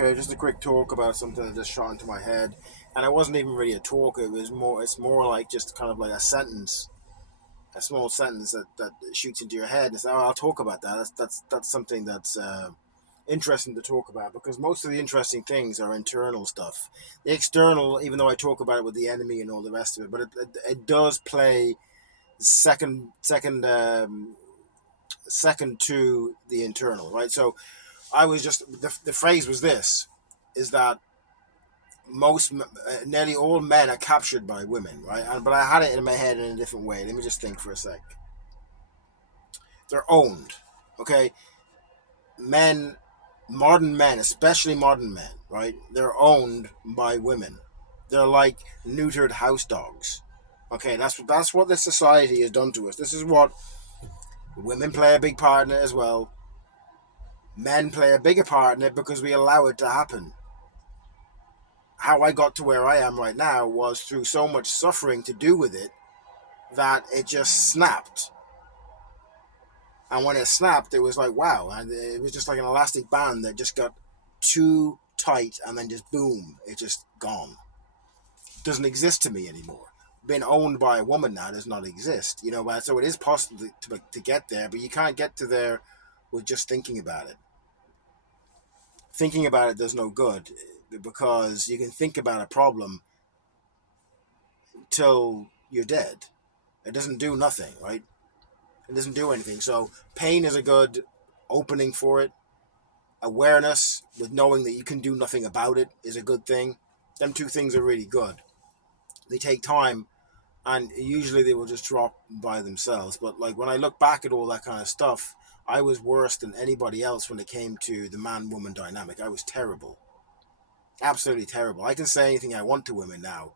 Okay, just a quick talk about something that just shot into my head, and it wasn't even really a talk. It was more. It's more like just kind of like a sentence, a small sentence that shoots into your head. And say, "Oh, I'll talk about that." That's something that's interesting to talk about because most of the interesting things are internal stuff. The external, even though I talk about it with the enemy and all the rest of it, but it does play second to the internal, right? So I was just the phrase was this: is that nearly all men are captured by women, right? But I had it in my head in a different way. Let me just think for a sec. They're owned, okay? Men, modern men, especially modern men, right? They're owned by women. They're like neutered house dogs. Okay, that's what this society has done to us. This is what women play a big part in it as well. Men play a bigger part in it because we allow it to happen. How I got to where I am right now was through so much suffering to do with it that it just snapped. And when it snapped, it was like, wow. And it was just like an elastic band that just got too tight and then just boom, it just gone. It doesn't exist to me anymore. Being owned by a woman now does not exist. But so it is possible to get there, but you can't get to there with just thinking about it. Thinking about it does no good because you can think about a problem till you're dead. It doesn't do nothing, right? It doesn't do anything. So pain is a good opening for it. Awareness with knowing that you can do nothing about it is a good thing. Them two things are really good. They take time and usually they will just drop by themselves. But like when I look back at all that kind of stuff, I was worse than anybody else when it came to the man woman dynamic. I was terrible. Absolutely terrible. I can say anything I want to women now,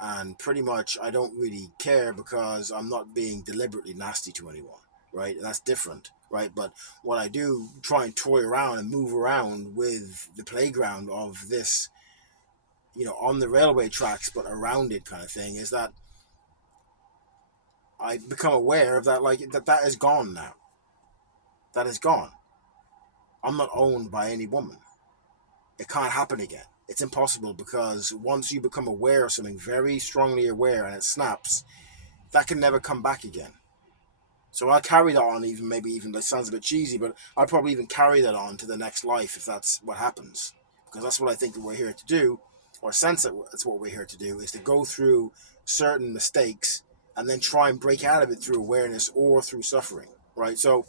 and pretty much I don't really care because I'm not being deliberately nasty to anyone, right? And that's different, right? But what I do try and toy around and move around with the playground of this, on the railway tracks, but around it kind of thing, is that I become aware of that, like that is gone now. That is gone. I'm not owned by any woman. It can't happen again. It's impossible because once you become aware of something, very strongly aware, and it snaps, that can never come back again. So I'll carry that on, even maybe even that sounds a bit cheesy, but I'll probably even carry that on to the next life if that's what happens, because that's what I think that we're here to do, or sense that that's what we're here to do, is to go through certain mistakes and then try and break out of it through awareness or through suffering, right? So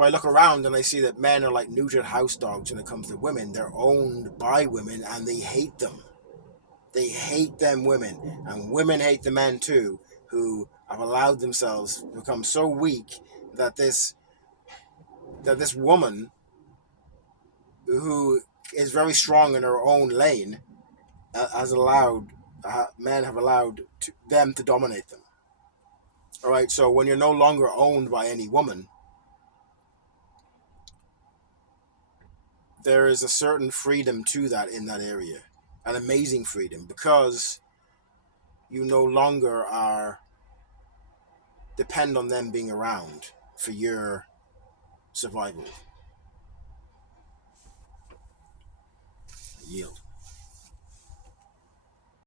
I look around and I see that men are like neutered house dogs when it comes to women. They're owned by women and they hate them. They hate them women. And women hate the men too, who have allowed themselves to become so weak that this woman who is very strong in her own lane has allowed men have allowed them to dominate them. All right, so when you're no longer owned by any woman, there is a certain freedom to that in that area, an amazing freedom, because you no longer are depend on them being around for your survival. Yield.